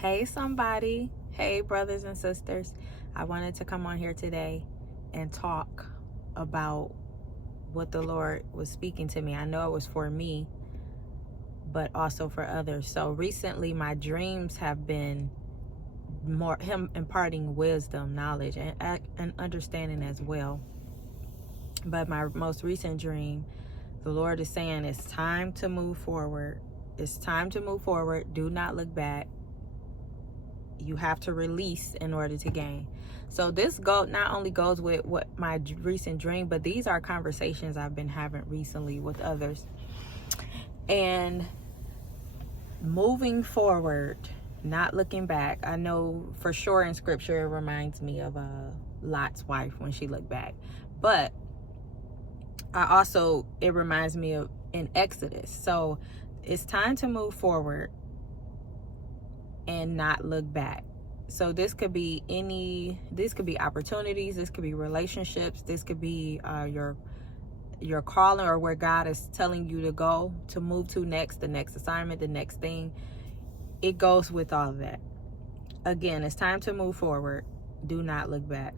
Hey, somebody. Hey, brothers and sisters. I wanted to come on here today and talk about what the Lord was speaking to me. I know it was for me, but also for others. So recently, my dreams have been more Him imparting wisdom, knowledge, and understanding as well. But my most recent dream, the Lord is saying it's time to move forward. It's time to move forward. Do not look back. You have to release in order to gain. So this not only goes with what my recent dream, but these are conversations I've been having recently with others. And moving forward, not looking back. I know for sure in scripture it reminds me of Lot's wife when she looked back. But it reminds me of in Exodus. So it's time to move forward and not look back. So this could be opportunities, this could be relationships, this could be your calling, or where God is telling you to go, to move to next, the next assignment, the next thing. It goes with all of that. Again, it's time to move forward. Do not look back.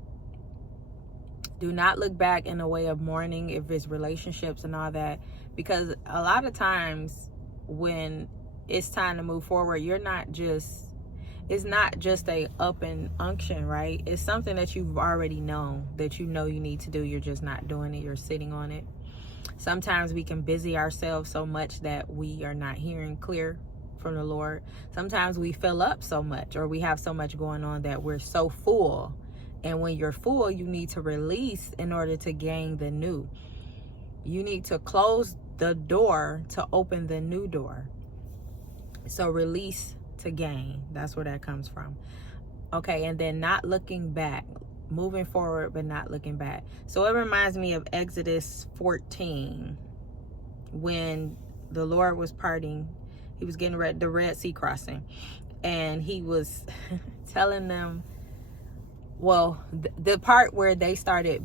Do not look back in a way of mourning, if it's relationships and all that, because a lot of times when it's time to move forward, it's not just a up and unction, right? It's something that you've already known, that you know you need to do. You're just not doing it. You're sitting on it. Sometimes we can busy ourselves so much that we are not hearing clear from the Lord. Sometimes we fill up so much, or we have so much going on that we're so full. And when you're full, you need to release in order to gain the new. You need to close the door to open the new door. So release to gain. That's where that comes from. Okay, and then not looking back. Moving forward, but not looking back. So it reminds me of Exodus 14, when the Lord was parting. He was getting ready, the Red Sea crossing. And he was telling them, well, the part where they started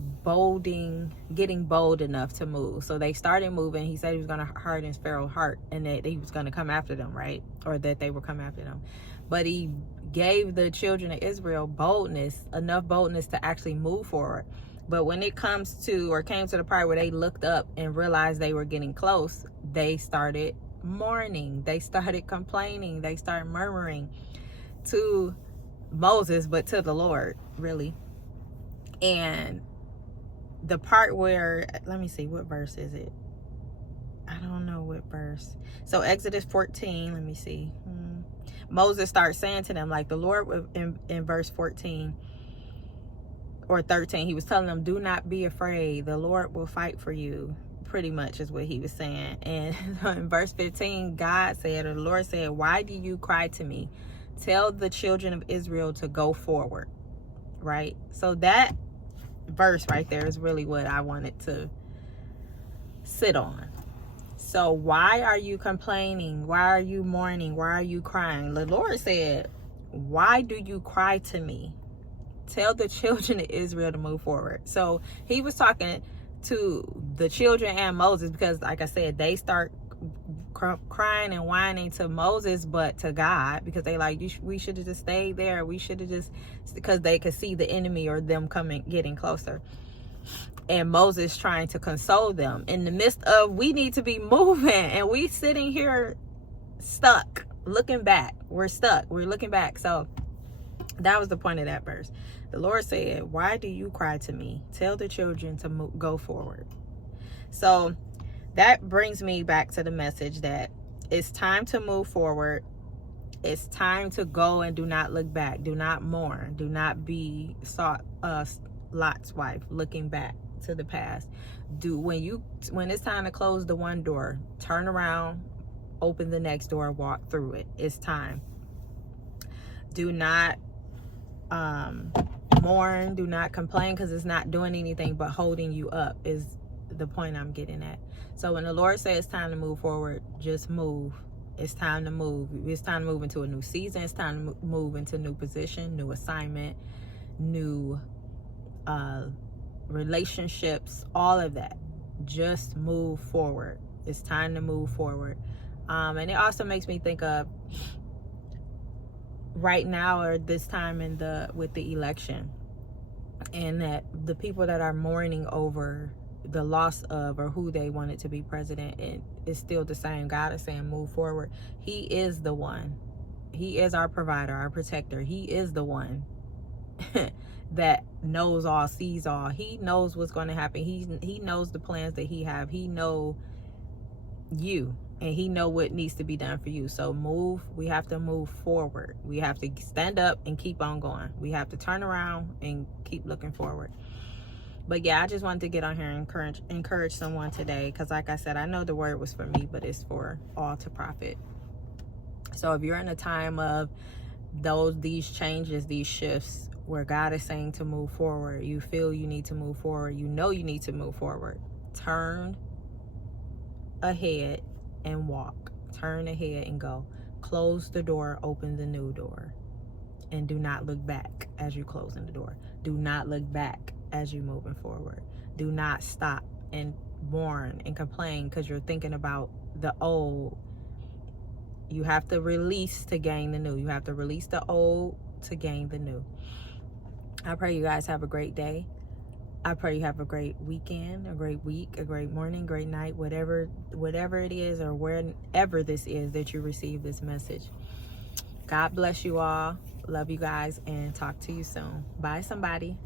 getting bold enough to move. So they started moving. He said he was going to harden Pharaoh's heart, and that he was going to come after them, right? Or that they were coming after them. But he gave the children of Israel enough boldness to actually move forward. But when it came to the part where they looked up and realized they were getting close, they started mourning. They started complaining. They started murmuring to Moses, but to the Lord, really. And the part where, let me see, what verse is it? I don't know what verse. So Exodus 14, let me see. Moses starts saying to them, like the Lord in verse 14 or 13, he was telling them, do not be afraid. The Lord will fight for you. Pretty much is what he was saying. And in verse 15, the Lord said, why do you cry to me? Tell the children of Israel to go forward, right? So that verse right there is really what I wanted to sit on. So why are you complaining? Why are you mourning? Why are you crying? The Lord said, why do you cry to me? Tell the children of Israel to move forward. So he was talking to the children and Moses, because like I said, they start crying and whining to Moses, but to God, because they like, we should have just stayed there. We should have just, because they could see the enemy or them getting closer. And Moses trying to console them in the midst of, we need to be moving, and we sitting here stuck, looking back. We're stuck. We're looking back. So that was the point of that verse. The Lord said, why do you cry to me? Tell the children to go forward. So that brings me back to the message that it's time to move forward. It's time to go and do not look back. Do not mourn. Do not be Lot's wife, looking back to the past. When it's time to close the one door, turn around, open the next door, walk through it. It's time. Do not mourn. Do not complain, because it's not doing anything but holding you up, is the point I'm getting at. So when the Lord says it's time to move forward, just move. It's time to move. It's time to move into a new season. It's time to move into a new position, new assignment, new relationships, all of that. Just move forward. It's time to move forward. And it also makes me think of right now, or this time with the election, and that the people that are mourning over the loss of or who they wanted to be president, and it's still the same. God is saying move forward. He is the one. He is our provider, our protector. He is the one that knows all, sees all. He knows what's going to happen. He knows the plans that he have. He know you, and he know what needs to be done for you. So we have to move forward. We have to stand up and keep on going. We have to turn around and keep looking forward. But yeah, I just wanted to get on here and encourage someone today, because like I said, I know the word was for me, but it's for all to profit. So if you're in a time of these changes, these shifts, where God is saying to move forward, you feel you need to move forward, you know you need to move forward, turn ahead and walk. Turn ahead and go. Close the door, open the new door. And do not look back as you're closing the door. Do not look back as you're moving forward. Do not stop and mourn and complain because you're thinking about the old. You have to release to gain the new. You have to release the old to gain the new. I pray you guys have a great day. I pray you have a great weekend, a great week, a great morning, great night, whatever it is, or wherever this is that you receive this message. God bless you all. Love you guys, and talk to you soon. Bye, somebody.